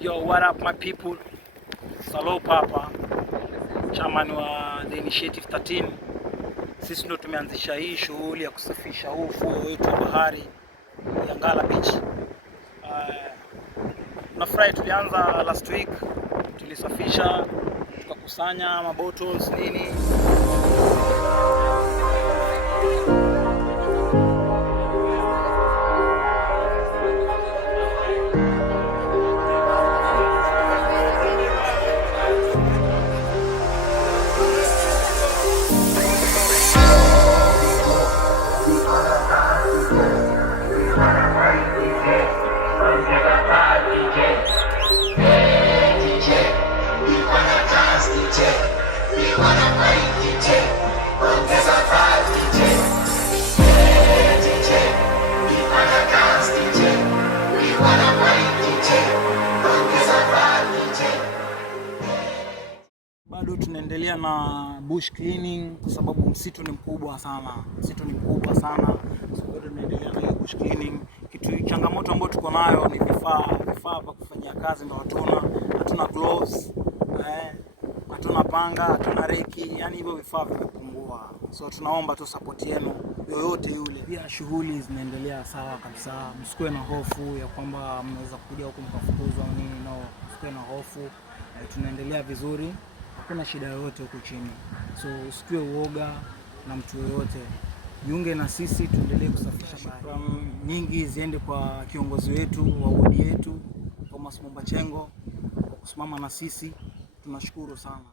Yo, what up my people? Salo Papa, chairman wa The Initiative 13. Sisi ndo tumeanzisha hii shughuli ya kusafisha huu ufuo wetu wa bahari ya Ngala Beach. Nafurahi tulianza last week, tulisafisha, tukakusanya mabottles nini. Bado tunaendelea na bush cleaning kwa sababu msitu ni mkubwa sana. So bado tunaendelea na bush cleaning. Changamoto ambayo tuko nayo ni vifaa vya kufanyia kazi ndio hatuna gloves, hatuna panga, hatuna reki, yani hivyo vifaa vimepungua. So tunaomba tu support yenu yoyote yule. Pia shughuli zinaendelea sawa kabisa. Msikuwe na hofu ya kwamba mnaweza kuja huko mkafukuzwa nini, no. Msikuwe na hofu. Tunaendelea vizuri. Hakuna shida yoyote huko chini. So usiwe uoga na mtu yoyote. Jiunge na sisi tuendelee kusafisha bahari. Nyingi ziende kwa kiongozi wetu wa wodi yetu Thomas Mombachengo kwa kusimama na sisi. Tunashukuru sana.